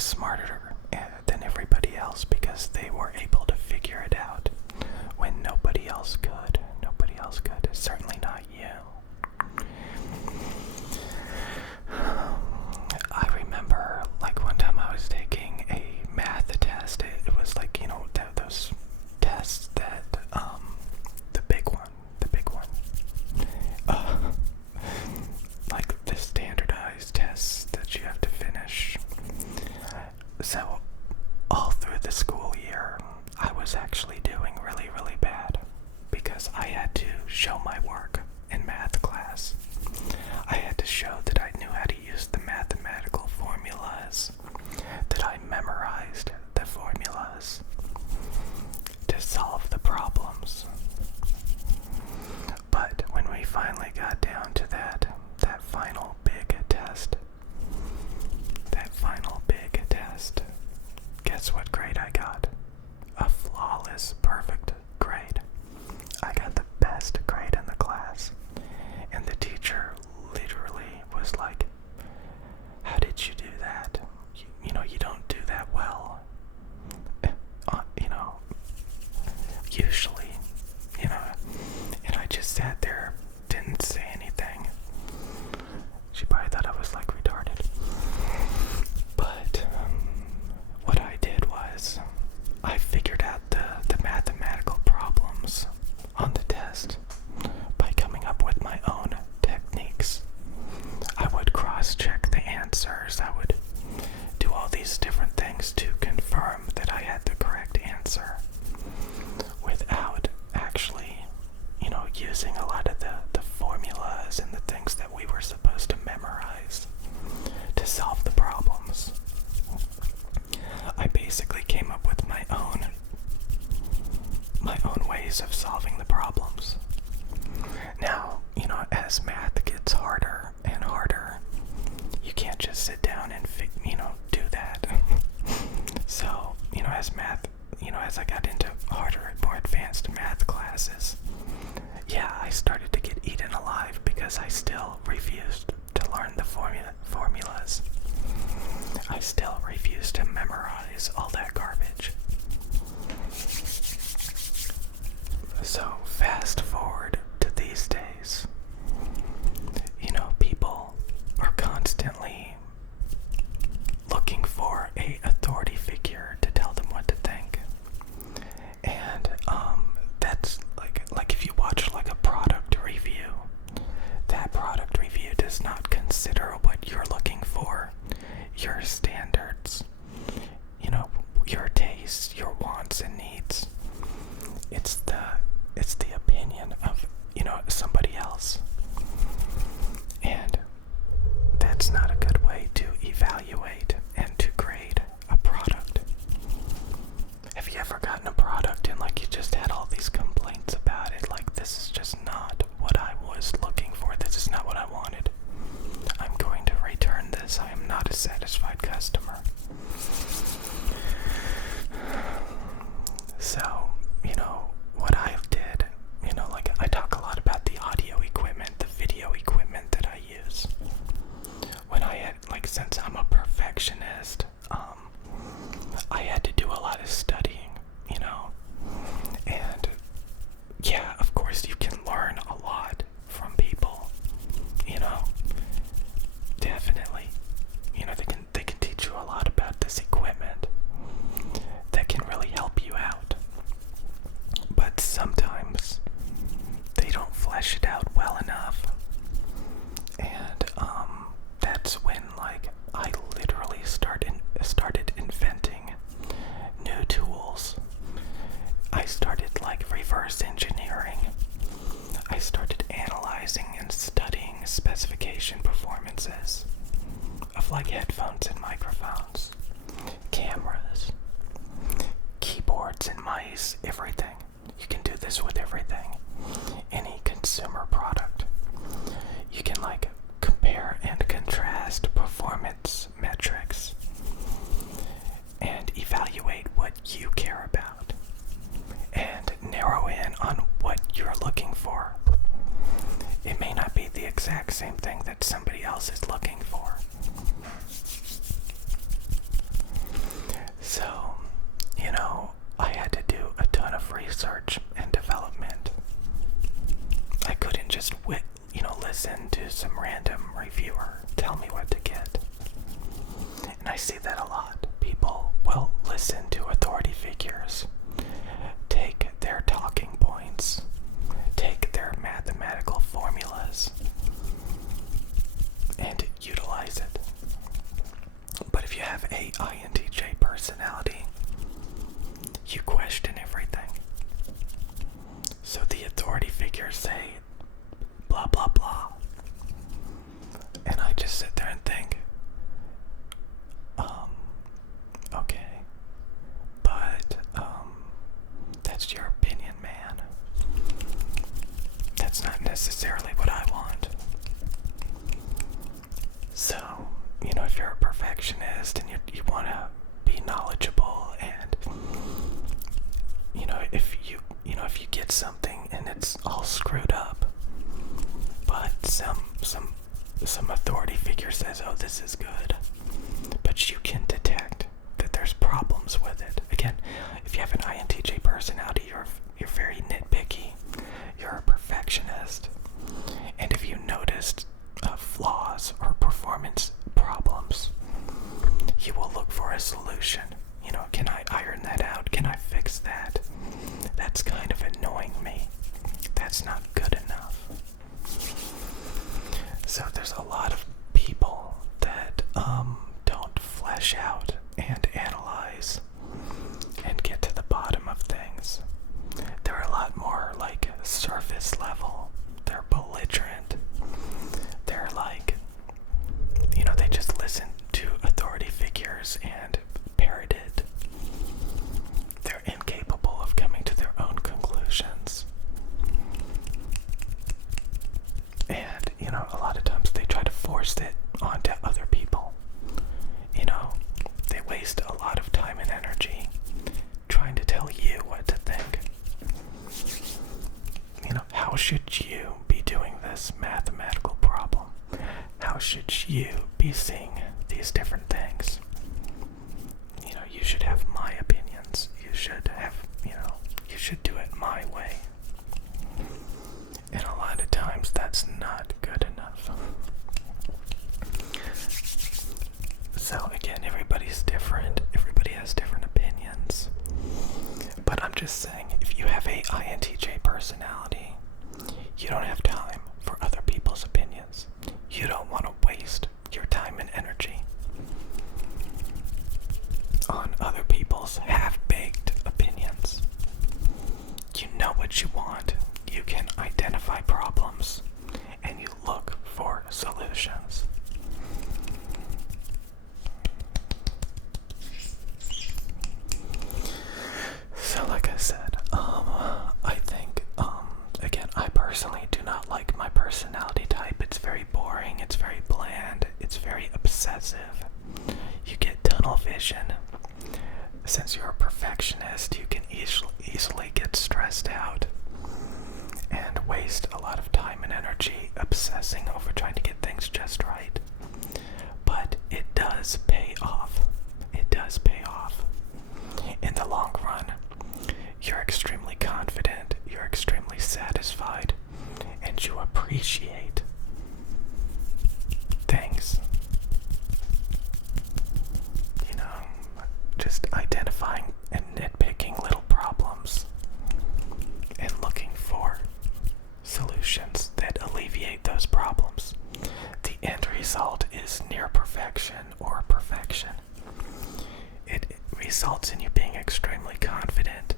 smarter than everybody else because they were able to figure it out when nobody else could. Nobody else could. Certainly not you. I remember, like, one time I was taking a math test. It was like, those tests that, the big one, like the standardized tests that you have to finish. So, all through the school year, I was actually doing really, really bad because I had to show my work in math class. I had to show that I knew how to use the mathematical formulas, that I memorized the formulas to solve the problems. But when we finally got down to that final big test, guess what grade I got? A flawless, perfect grade. I got the best grade in the class. And the teacher literally was like, "How did you do that? You don't do that well. Usually, And I just sat there, didn't say anything. She probably thought I was like retarded. But what I did was I figured out the mathematical problems on the test by coming up with my own techniques. I would cross-check the answers. I would do all these different things to confirm that I had the correct answer without actually, using a lot of the formulas and the things that we were supposed to memorize to solve the problems. I basically came up with my own ways of solving the problems. Now, as math gets harder and harder, you can't just sit down and do that. So, as I got into harder, more advanced math classes, I started to get eaten alive because I still refused to learn the formulas. I still refused to memorize all that garbage. So fast forward to these days, people are constantly looking for a authority figure to tell them what to think. And that's like if you watch like a product review, that product review does not consider what you're looking for, your standards, reviewer. Tell me what to get. And I see that a lot. People will listen to authority figures, take their talking points, take their mathematical formulas, and utilize it. But if you have a INTJ personality, you question everything. So the authority figures say blah blah blah, and I just sit there and think, okay, but that's your opinion, man. That's not necessarily what I want. So, if you're a perfectionist and you want to be knowledgeable, and if you get something and it's all screwed up, but some authority figure says, oh, this is good, but you can detect that there's problems with it. Again, if you have an INTJ personality, you're very nitpicky, you're a perfectionist, and if you noticed flaws or performance problems, you will look for a solution. Can I iron that out? Can I fix that? That's kind of annoying me. That's not good enough. So there's a lot of people that don't flesh out and analyze and get to the bottom of things. They're a lot more like surface level. They're belligerent. They're like, they just listen to authority figures and parrot it. They're incapable of coming to their own conclusions. And, a lot of times they try to force it onto other people. They waste a lot of time and energy trying to tell you what to think. How should you be doing this mathematical problem? How should you be seeing these different things? You should have my opinions. You should have, you should do it my way. And a lot of times that's not good enough. So again, everybody's different. Everybody has different opinions. But I'm just saying, if you have a INTJ personality, you don't have time for other people's opinions. You don't want to waste your time and energy on other people's half-baked opinions. You know what you want. You can identify problems and you look for solutions. So like I said, I think, again, I personally do not like my personality type. It's very boring, it's very bland, it's very obsessive. You get tunnel vision. Since you're a perfectionist, you can easily get stressed out and waste a lot of time and energy obsessing over trying to get things just right. But it does pay off. It does pay off. In the long run, you're extremely confident, you're extremely satisfied, and you appreciate things. Just identifying and nitpicking little problems and looking for solutions that alleviate those problems. The end result is near perfection or perfection. It results in you being extremely confident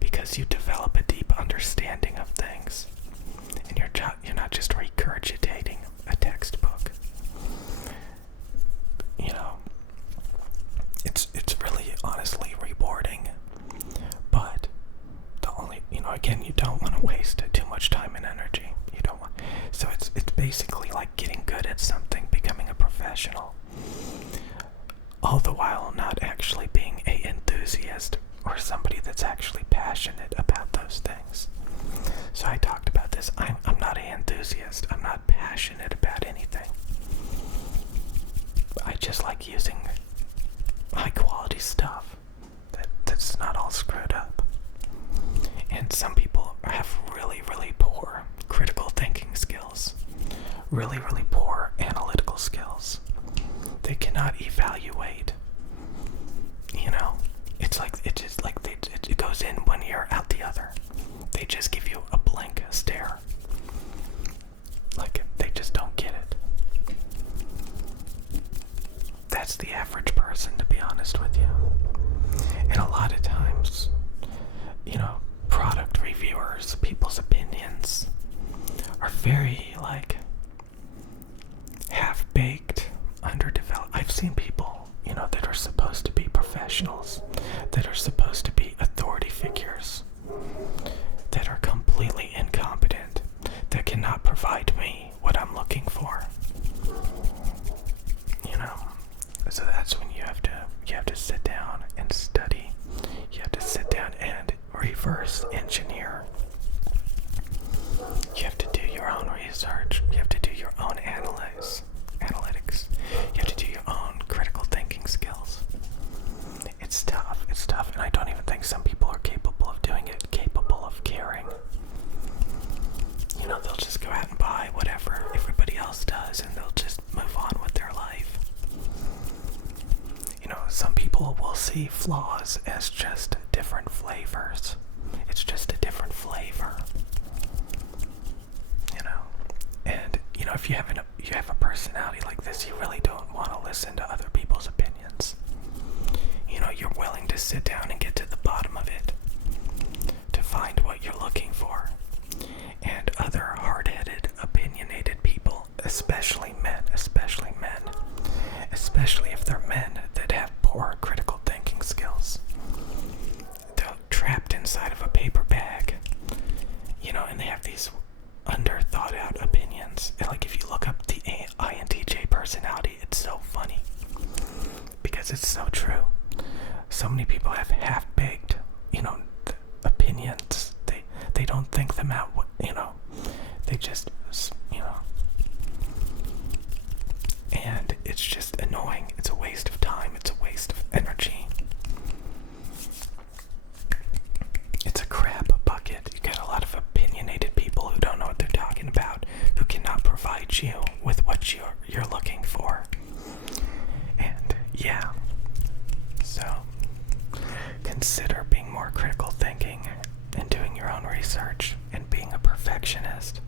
because you develop a deep understanding of things, and you're not just regurgitating a textbook. It's really honestly rewarding, but the only, again, you don't want to waste too much time and energy. You don't want, so it's basically like getting good at something, becoming a professional, all the while not actually being an enthusiast or somebody that's actually passionate about those things. So I talked about this. I'm not an enthusiast. I'm not passionate about anything. I just like using high quality stuff that's not all screwed up. And some people have really, really poor critical thinking skills. Really, really poor just give you a blank stare. Like, they just don't get it. That's the average person, to be honest with you. And a lot of times, product reviewers, people's opinions are very, half-baked, underdeveloped. I've seen people, that are supposed to be professionals, that are supposed to be authority figures, that are completely incompetent, that cannot provide me what I'm looking for. So that's when you have to sit down and study. You have to sit down and reverse engineer. You have to do your own research. You have to do your own analytics. You have to do your own critical thinking skills. It's tough, and I don't even think some people are capable of doing it, capable of caring. They'll just go out and buy whatever everybody else does, and they'll just move on with their life. Some people will see flaws as just different flavors. It's just a different flavor. And if you have a personality like this, you really don't want to listen to other people's opinions. You're willing to sit down and get to the bottom of it to find what you're looking for. And other hard-headed, opinionated people, especially if they're men that have poor critical thinking skills, they're trapped inside of a paper bag, and they have these under-thought out opinions. And if you look up the INTJ personality, it's so funny because it's so true. So many people have half-baked, opinions. They don't think them out, they just, and it's just annoying. It's a waste of time. It's a waste of energy. It's a crap bucket. You got a lot of opinionated people who don't know what they're talking about, who cannot provide you with what you're looking for. And yeah, so consider being more critical thinking and doing your own research and being a perfectionist.